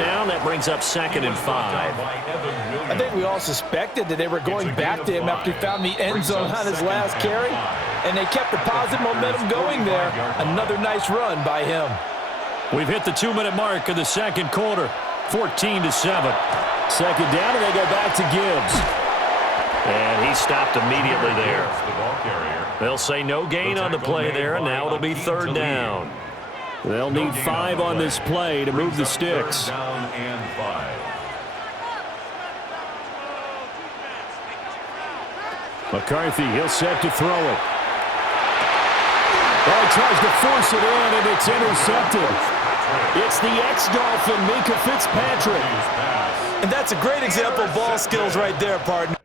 down. That brings up 2nd and 5. I think we all suspected that they were going back to him after he found the end zone on his last carry, and they kept the positive momentum going there. Another nice run by him. We've hit the 2-minute mark of the second quarter, 14-7. 2nd down, and they go back to Gibbs. And he stopped immediately there. They'll say no gain on the play there, and now it'll be 3rd down. They'll need 5 on this play to move the sticks. McCarthy, he'll set to throw it. Well, he tries to force it in, and it's intercepted. It's the ex-Dolphin, Minka Fitzpatrick. And that's a great example of ball skills right there, partner.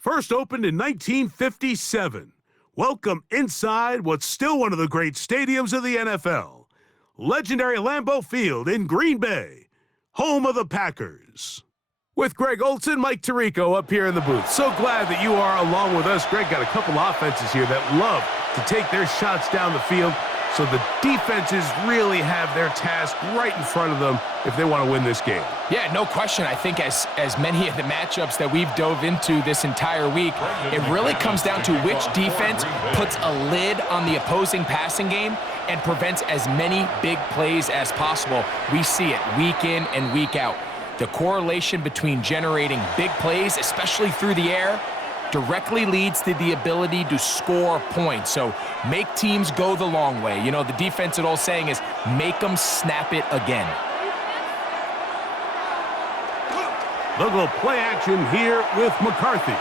First opened in 1957. Welcome inside what's still one of the great stadiums of the NFL. Legendary Lambeau Field in Green Bay, home of the Packers. With Greg Olson, Mike Tirico up here in the booth. So glad that you are along with us. Greg got a couple offenses here that love to take their shots down the field, so the defenses really have their task right in front of them if they want to win this game. Yeah, no question. I think as many of the matchups that we've dove into this entire week, it really comes down to which defense puts a lid on the opposing passing game and prevents as many big plays as possible. We see it week in and week out. The correlation between generating big plays, especially through the air, directly leads to the ability to score points. So make teams go the long way. You know, the defensive old saying is make them snap it again. They'll go play action here with McCarthy.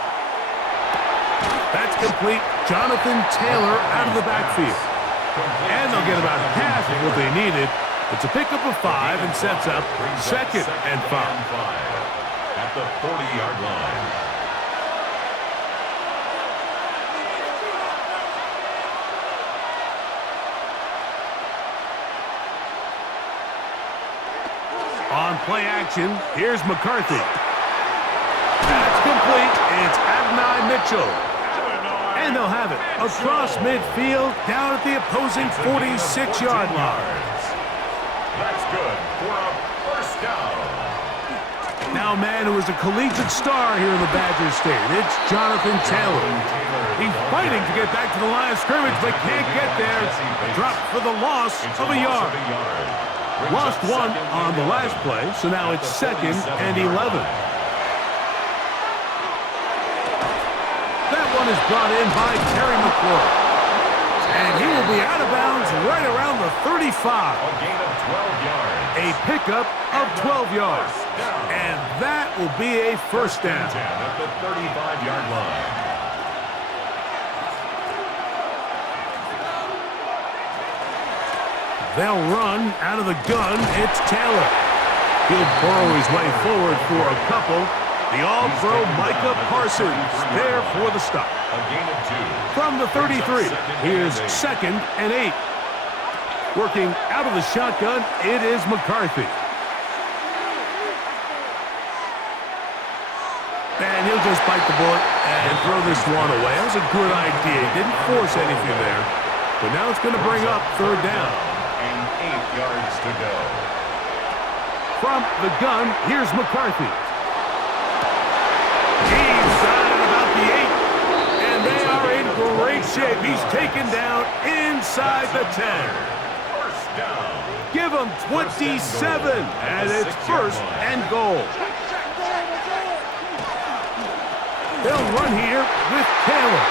That's complete. Jonathan Taylor out of the backfield. And they'll get about half of what they needed. It's a pickup of 5 and sets up 2nd and 5. At the 40-yard line. On Play action. Here's McCarthy. That's complete. It's Adonai Mitchell. And they'll have it across midfield down at the opposing 46-yard line. That's good for a first down. Now a man who is a collegiate star here in the Badger State. It's Jonathan Taylor. He's fighting to get back to the line of scrimmage, but can't get there. Dropped for the loss of a yard. Lost one on the last play, so now it's 2nd and 11. That one is brought in by Terry McClure. And he will be out of bounds right around the 35. A gain of 12 yards. A pickup of 12 yards. And that will be a first down. 10 at the 35-yard line. They'll run out of the gun. It's Taylor. He'll burrow his way forward for a couple. The all-pro Micah Parsons there for the stop. A gain of 2. From the 33, here's 2nd and 8. Working out of the shotgun, it is McCarthy. And he'll just bite the bullet and throw this one away. That was a good idea. He didn't force anything there. But now it's going to bring up 3rd down. And 8 yards to go. From the gun, here's McCarthy. He's got it about the 8. And they are in great shape. He's taken down inside the 10. First down. Give him 27, and it's 1st and goal. They'll run here with Taylor,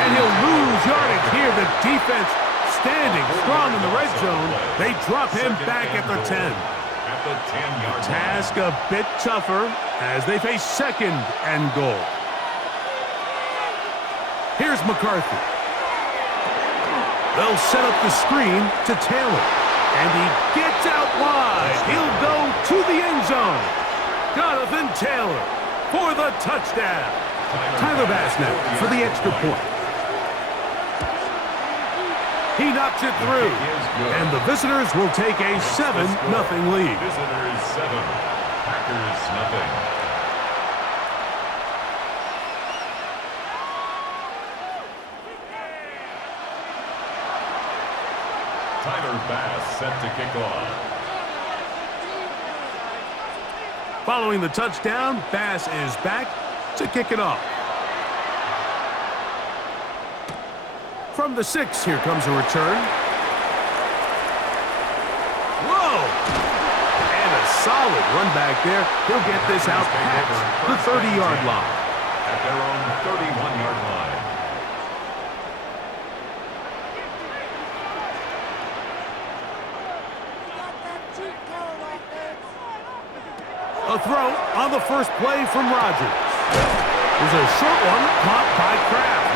and he'll lose yardage here. The defense standing strong in the red zone. They drop him back at the 10. At the 10-yard line. Task a bit tougher as they face 2nd and goal. Here's McCarthy. They'll set up the screen to Taylor, and he gets out wide. He'll go to the end zone. Jonathan Taylor for the touchdown. Tyler Bass now for the extra point. He knocks it through, and the visitors will take a 7-0 lead. Visitors 7, Packers nothing. Tyler Bass set to kick off. Following the touchdown, Bass is back to kick it off. From the 6, here comes a return. Whoa! And a solid run back there. He'll get this out past the 30-yard line. At their own 31-yard line. A throw on the first play from Rodgers. There's a short one caught by Kraft.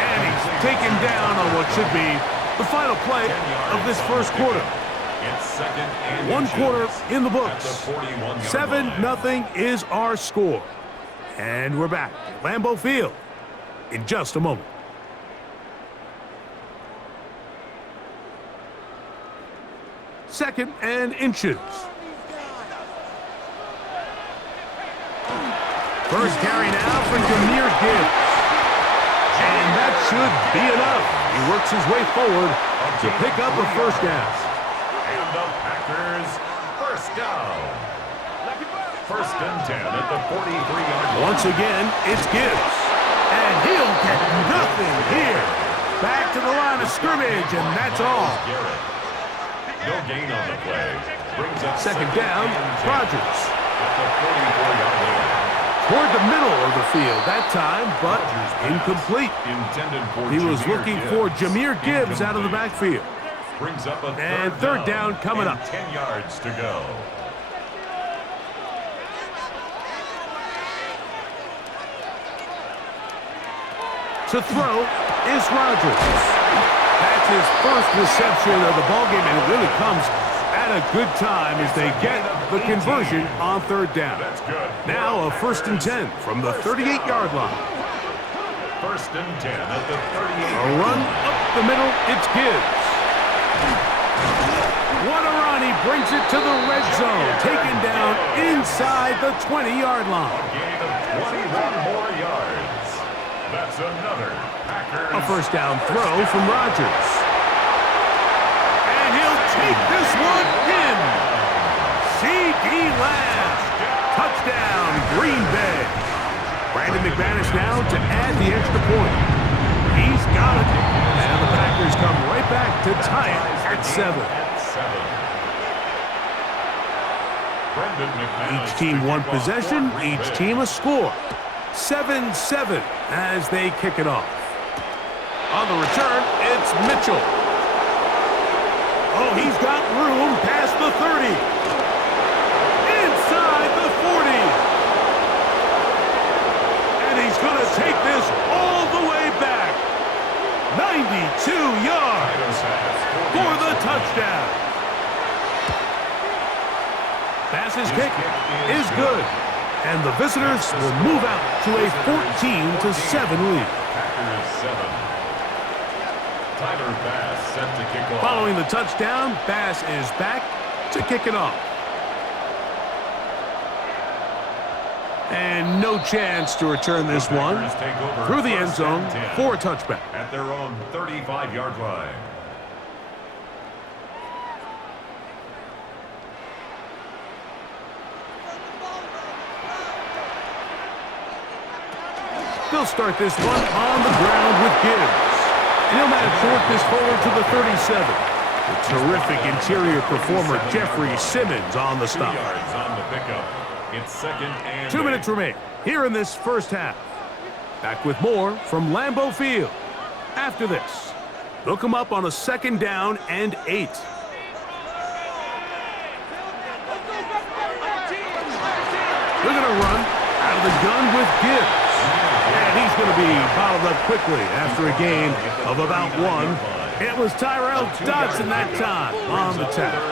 And he's taken down on what should be the final play of this first quarter. It's 2nd and 1 2. quarter in the books. At the 41-yard 7-0 is our score. And we're back at Lambeau Field in just a moment. Second and inches. First carry now for Jahmyr Gibbs. And that should be enough. He works his way forward to pick up a first down. And the Packers first down. 1st and 10 at the 43-yard line. Once again, it's Gibbs. And he'll get nothing here. Back to the line of scrimmage, and that's all. Garrett. No gain on the play. Brings up Second down, Rodgers. At the 44-yard line. Toward the middle of the field that time, but incomplete. Intended for He was Jahmyr looking Gibbs. for Jahmyr Gibbs out of the backfield. Brings up a And third down coming and up. 10 yards to go. To throw is Rodgers. That's his first reception of the ballgame, and it really comes at a good time as they get the conversion on third down. That's good. Now a 1st and 10 from the 38-yard line. 1st and 10 at the 38. A run up the middle, it's Gibbs. What a run, he brings it to the red zone, taken down inside the 20-yard line. A gain of 21 more yards. That's another Packers. A first down throw from Rodgers. And he'll take this one in. C.D. Lamb. Touchdown, Green Bay. Brandon McManus now to add the extra point. He's got it. And the Packers come right back to tie it at 7. Each team one possession, each team a score. 7-7 as they kick it off. On the return, it's Mitchell. Oh, he's got room past the 30. Inside the 40. And he's going to take this all the way back. 92 yards for the touchdown. Pass's kick is good. And the visitors will move out to a 14-7 lead. Packers 7. Tyler Bass set to kick off. Following the touchdown, Bass is back to kick it off. And no chance to return this one through the end zone for a touchback. At their own 35-yard line. They'll start this one on the ground with Gibbs. He'll manage to work this forward to the 37. The terrific interior performer Jeffrey Simmons on the stop. 2 yards on the pickup. It's second and 2 minutes remain here in this first half. Back with more from Lambeau Field. After this, they'll come up on a 2nd down and 8. They're going to run out of the gun with Gibbs. And he's going to be bottled up quickly after a gain of about 1. It was Tyrell Dodson that time on the tackle.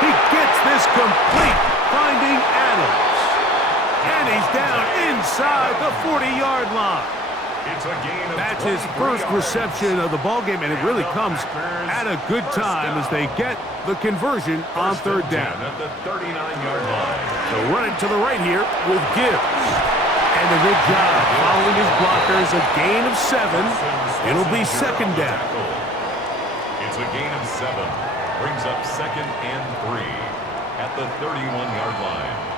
He gets this complete, finding Adams. And he's down inside the 40-yard line. That's his first reception of the ballgame, and it really comes at a good time as they get the conversion on 3rd down. At the 39-yard line. They'll run it to the right here with Gibbs. And a good job following his blockers, a gain of 7. It'll be 2nd down. It's a gain of 7. Brings up 2nd and 3 at the 31-yard line.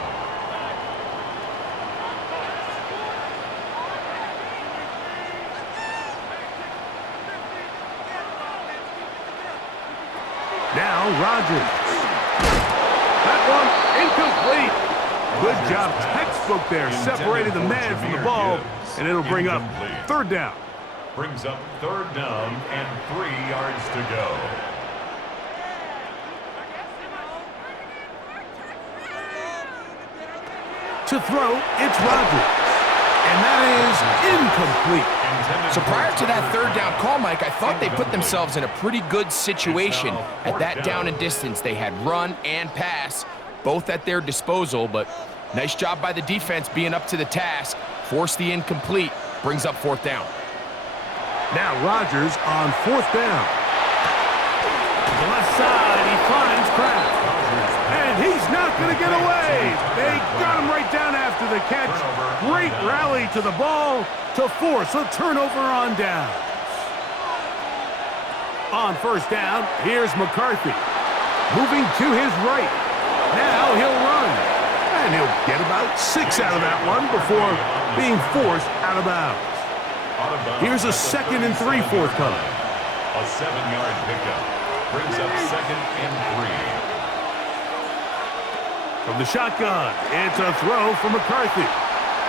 Now Rodgers. That one incomplete. Good job, textbook there, separating the man from the ball, and it'll bring up 3rd down. Brings up 3rd down and 3 yards to go. To throw, it's Rodgers. And that is incomplete. So prior to that 3rd down call, Mike, I thought they put themselves in a pretty good situation at that down and distance. They had run and pass, both at their disposal, but nice job by the defense being up to the task. Force the incomplete, brings up 4th down. Now Rodgers on 4th down. To the left side, he finds Kraft. And he's not going to get away. They got him right down after the catch. Great rally to the ball to force a turnover on downs. On 1st down, here's McCarthy. Moving to his right. Now he'll run. And he'll get about 6 out of that one before being forced out of bounds. Here's a 2nd and 3 forthcoming. A 7-yard pickup. Brings up 2nd and 3. From the shotgun, it's a throw from McCarthy.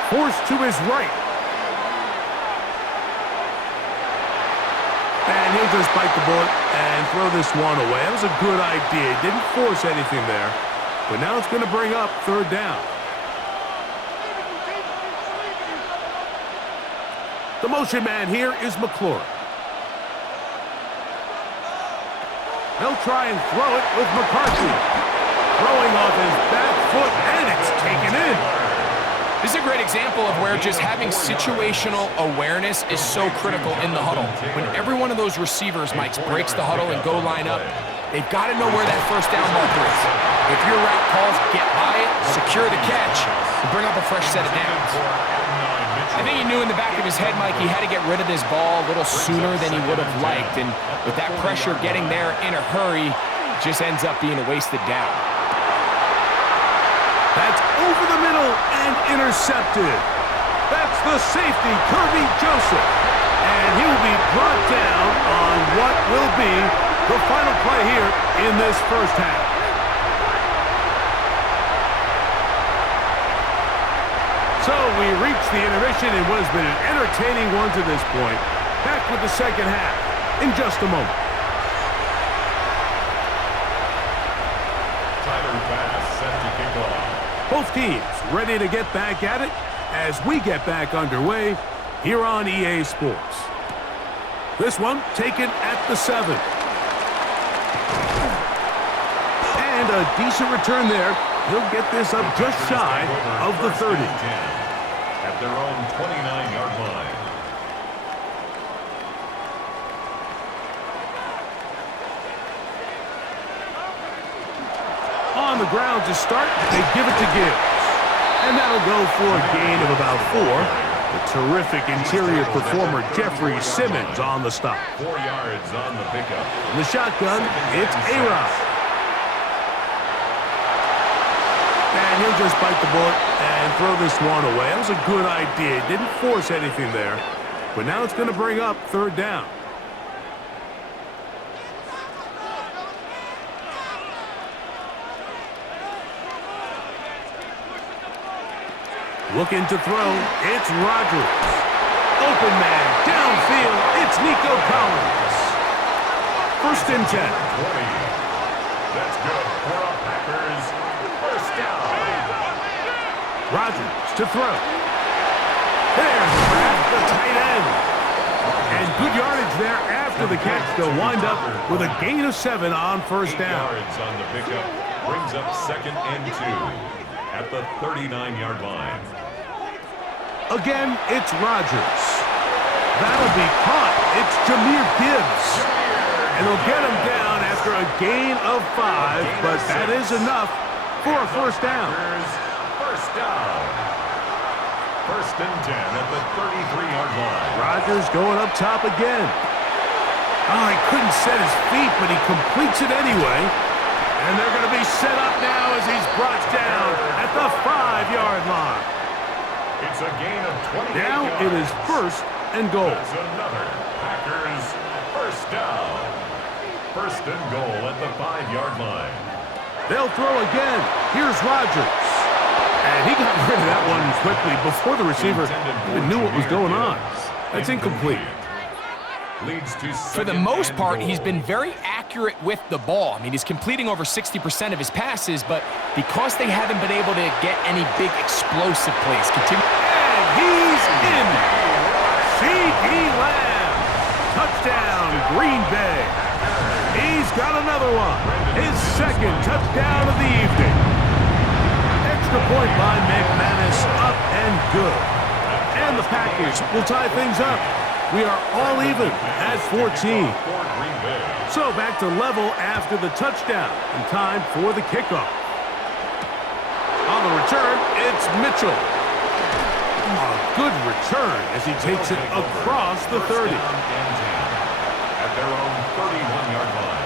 Forced to his right. And he'll just bite the bullet and throw this one away. That was a good idea. Didn't force anything there. But now it's going to bring up 3rd down. The motion man here is McLaurin. He'll try and throw it with McCarthy. Throwing off his back foot, and it's taken in. This is a great example of where where just having situational awareness is so critical in the huddle. When every one of those receivers, Mike, breaks the huddle and go line up, they've got to know where that first down marker is. If your route calls, get by it, secure the catch, and bring up a fresh set of downs. I think he knew in the back of his head, Mike, he had to get rid of this ball a little sooner than he would have liked. And with that pressure getting there in a hurry, it just ends up being a wasted down. That's over the middle and intercepted. That's the safety, Kirby Joseph. And he will be brought down on what will be the final play here in this first half. So we reach the intermission in what has been an entertaining one to this point. Back with the second half in just a moment. Tyler Bass set to kick off. Both teams ready to get back at it as we get back underway here on EA Sports. This one taken at the 7. And a decent return there. He'll get this up just shy of the 30. At their own 29-yard line. On the ground to start, they give it to Gibbs. And that'll go for a gain of about 4. The terrific interior performer Jeffrey Simmons on the stop. 4 yards on the pickup. In the shotgun, it's A-Rod. And he'll just bite the bullet and throw this one away. That was a good idea. Didn't force anything there. But now it's going to bring up third down. Looking to throw, it's Rodgers. Open man, downfield, it's Nico Collins. First and 10. 20. That's good for a Packers first down. Rodgers to throw. There's Kraft, the tight end. And good yardage there after the catch. They'll wind up with a gain of 7 on first 8 down. yards on the pickup. Brings up second and 2 at the 39-yard line. Again, it's Rodgers. That'll be caught. It's Jahmyr Gibbs. And they'll get him down after a gain of 5, but that is enough for a first down. First down. First and 10 at the 33-yard line. Rodgers going up top again. Oh, he couldn't set his feet, but he completes it anyway. And they're going to be set up now as he's brought down at the 5-yard line. It's a gain of 28 Now yards. it is first and goal. That's another Packers first down. First and goal at the 5-yard line. They'll throw again. Here's Rodgers. And he got rid of that one quickly before the receiver even knew what was going on. That's incomplete. Leads to For the most part, he's been very accurate with the ball. I mean, he's completing over 60% of his passes, but because they haven't been able to get any big explosive plays, And he's in. C.D. Lamb. Touchdown, Green Bay. He's got another one. His second touchdown of the evening. Extra point by McManus, up and good. And the Packers will tie things up. We are all even at 14. So back to level after the touchdown and time for the kickoff. On the return, it's Mitchell. A good return as he takes it across the 30. At their own 31-yard line.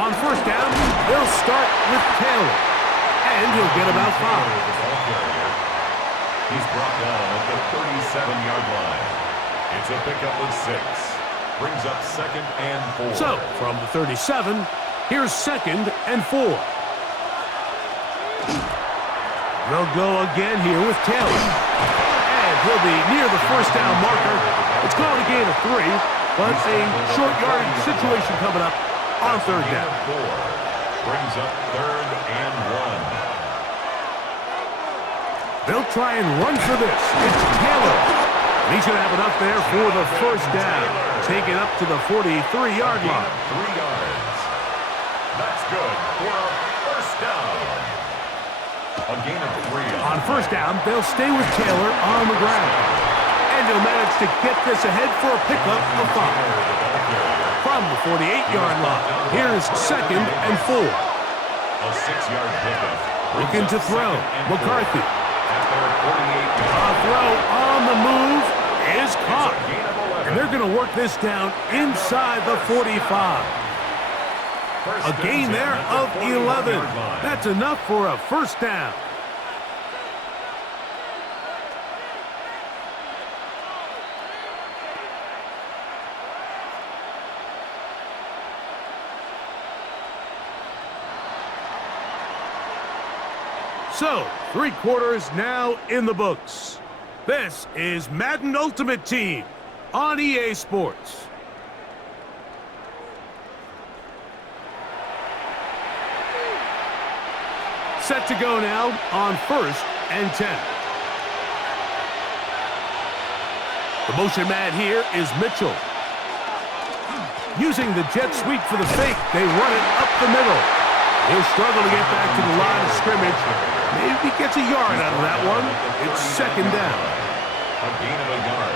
On first down, they'll start with Taylor. And he'll get about 5. He's brought down at the 37-yard line. It's a pickup of 6. Brings up second and 4. So, from the 37, here's second and 4. They'll go again here with Taylor. And he'll be near the first down marker. It's called a gain of 3, but a short yardage situation coming up on third down. 4. Brings up third and 1. They'll try and run for this. It's Taylor. And he's going to have enough there for the first down. Take it up to the 43-yard line. 3 yards. good for a first down. A gain of 3. On first down, they'll stay with Taylor on the ground. And he'll manage to get this ahead for a pickup of 5. From the 48-yard line, here's 2nd and 4. A 6-yard pickup. Looking to throw. McCarthy. At their 48-yard A throw on the move is caught. gain of 11. And they're going to work this down inside the 45. A gain there of 11. That's enough for a first down. So, 3 quarters now in the books. This is Madden Ultimate Team on EA Sports. Set to go now on 1st and 10. The motion man here is Mitchell. Using the jet sweep for the fake, they run it up the middle. He'll struggle to get back to the line of scrimmage. Maybe gets a yard out of that one. It's 2nd down. A gain of a yard.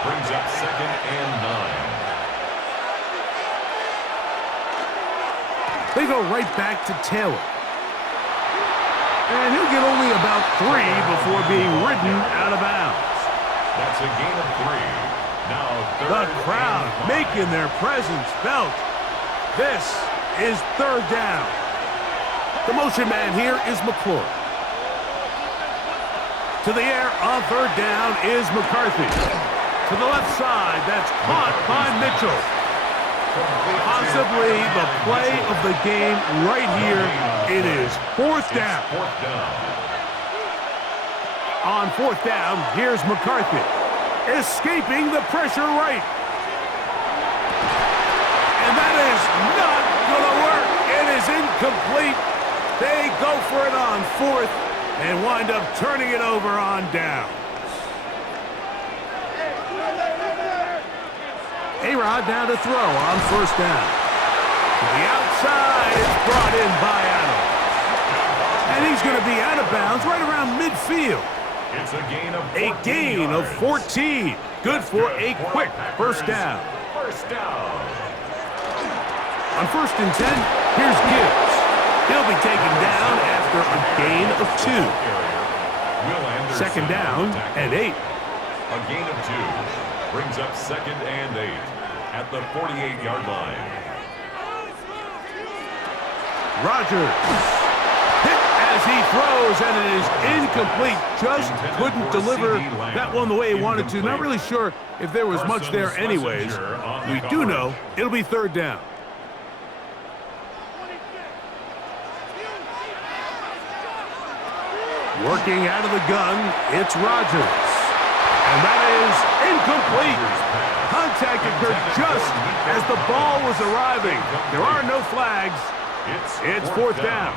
Brings up 2nd and 9. They go right back to Taylor. And he'll get only about 3 before being ridden out of bounds. That's a gain of 3. Now The 3rd crowd and 5. making their presence felt. This is 3rd down. The motion man here is McClure. To the air on 3rd down is McCarthy. To the left side, that's caught by Mitchell. Possibly the play of the game right here. It is 4th down. 4th down. On 4th down, here's McCarthy. Escaping the pressure right. And that is not going to work. It is incomplete. They go for it on 4th and wind up turning it over on downs. A-Rod now to throw on 1st down. To the outside, it's brought in by Adams. And he's going to be out of bounds right around midfield. It's a gain of 14 A gain of yards. 14. Good for a quick first down. First down. On 1st and 10, here's Gibbs. He'll be taken down after a gain of 2. Will Anderson 2nd down and 8. A gain of 2. Brings up 2nd and 8 at the 48-yard line. Rodgers. Hit as he throws, and it is incomplete. Just couldn't deliver that one the way he wanted to. Not really sure if there was much there anyways. We do know it'll be 3rd down. Working out of the gun, it's Rodgers. And that is incomplete. Contact occurred just as the ball was arriving. There are no flags. It's 4th down.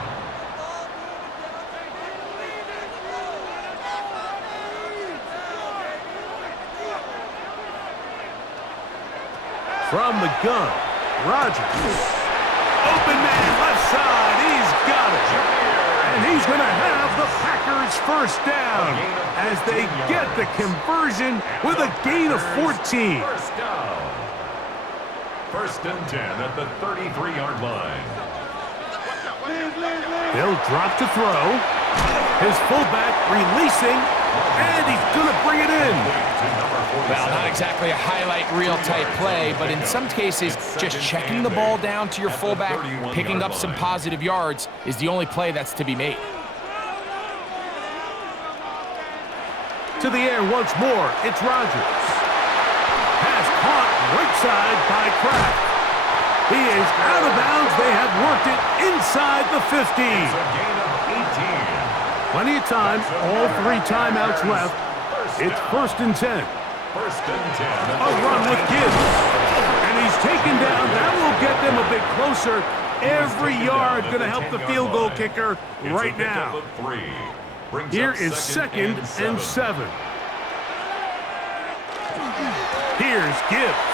From the gun, Rodgers. Open man left side. He's got it. And he's going to have the Packers first down as they get the conversion with a gain of 14. First down. 1st and 10 at the 33-yard line. He'll drop to throw. His fullback releasing, and he's going to bring it in. Well, not exactly a highlight reel type play, but in some cases, just checking the ball down to your fullback, picking up some positive yards is the only play that's to be made. To the air once more, it's Rodgers. Pass caught right side by Kraft. He is out of bounds. They have worked it inside the 15. It's a gain of 18. Plenty of time, all 3 timeouts left. It's 1st and 10. 1st and 10. A run with Gibbs. And he's taken down. That will get them a bit closer. Every yard going to help the field goal kicker right now. Here is 2nd and 7. Here's Gibbs.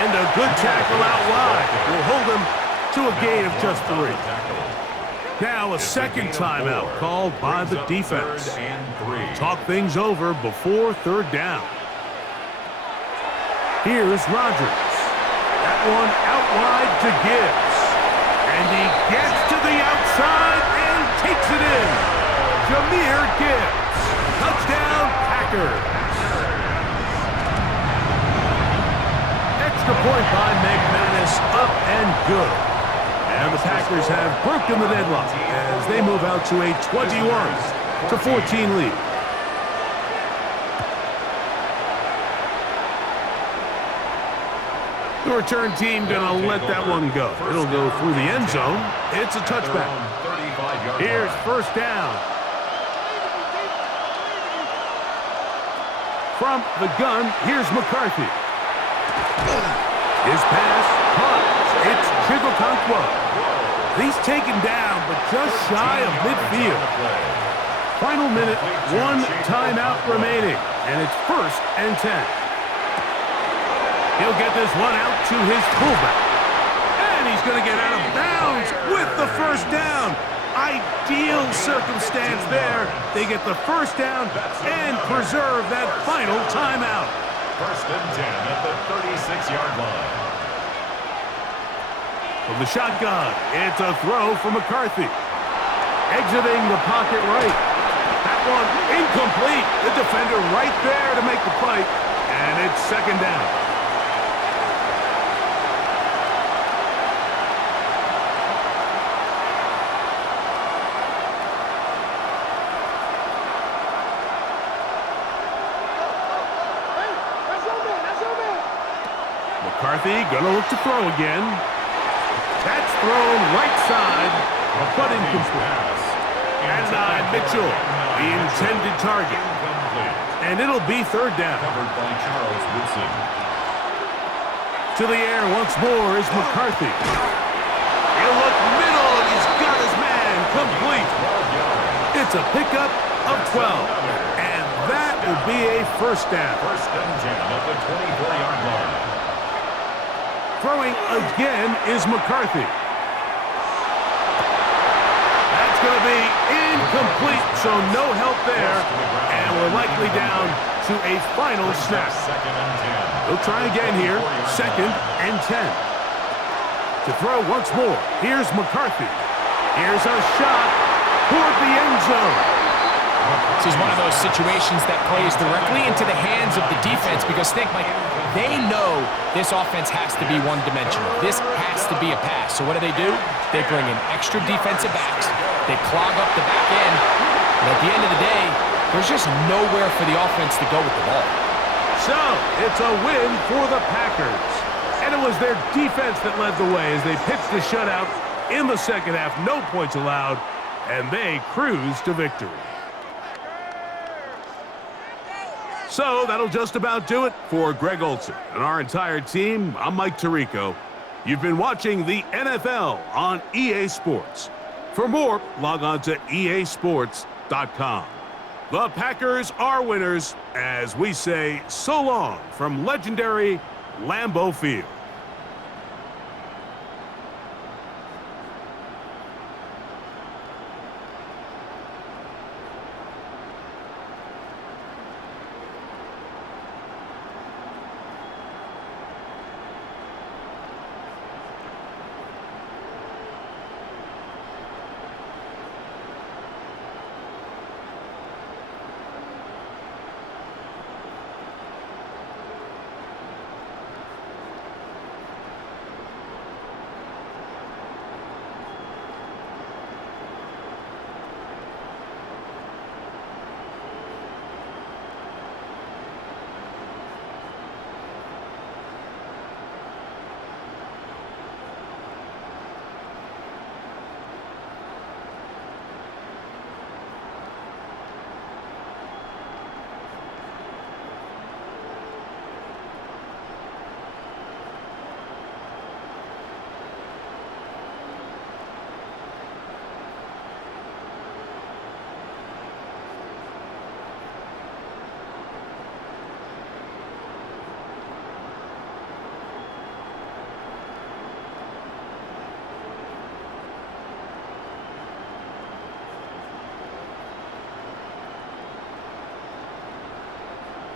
And And a good tackle out wide will hold him to a gain of just 3. Now a second timeout called by the defense. Talk things over before 3rd down. Here's Rodgers. That one out wide to Gibbs. And he gets to the outside and takes it in. Jahmyr Gibbs. Touchdown, Packers. Extra point by McManus, up and good. And the Packers have broken the deadlock as they move out to a 21-14 lead. The return team gonna let that one go. It'll go through the end zone. It's a touchback. Here's 1st down. From the gun, here's McCarthy. His pass caught. It's Chigokankwa. He's taken down, but just shy of midfield. Final minute, 1 timeout remaining, and it's 1st and 10. He'll get this one out to his fullback. And he's going to get out of bounds with the 1st down. Ideal circumstance there. They get the 1st down and preserve that final timeout. 1st and 10 at the 36-yard line. From the shotgun, it's a throw for McCarthy. Exiting the pocket right. That one incomplete. The defender right there to make the play. And it's 2nd down. McCarthy gonna look to throw again. That's thrown right side, but incomplete. And Mitchell, the intended target. And it'll be 3rd down. To the air once more is McCarthy. He'll look middle, and he's got his man complete. It's a pickup of 12. And that will be a 1st down. 1st and 10 at the 24-yard line. Throwing again is McCarthy. That's going to be incomplete, so no help there. And we're likely down to a final snap. 2nd and 10. He'll try again here. 2nd and 10. To throw once more, here's McCarthy. Here's a shot toward the end zone. This is one of those situations that plays directly into the hands of the defense because think, Mike, they know this offense has to be one-dimensional. This has to be a pass. So what do? They bring in extra defensive backs. They clog up the back end. And at the end of the day, there's just nowhere for the offense to go with the ball. So, it's a win for the Packers. And it was their defense that led the way as they pitched the shutout in the 2nd half. No points allowed, and they cruised to victory. So that'll just about do it for Greg Olson and our entire team. I'm Mike Tirico. You've been watching the NFL on EA Sports. For more, log on to easports.com. The Packers are winners as we say so long from legendary Lambeau Field.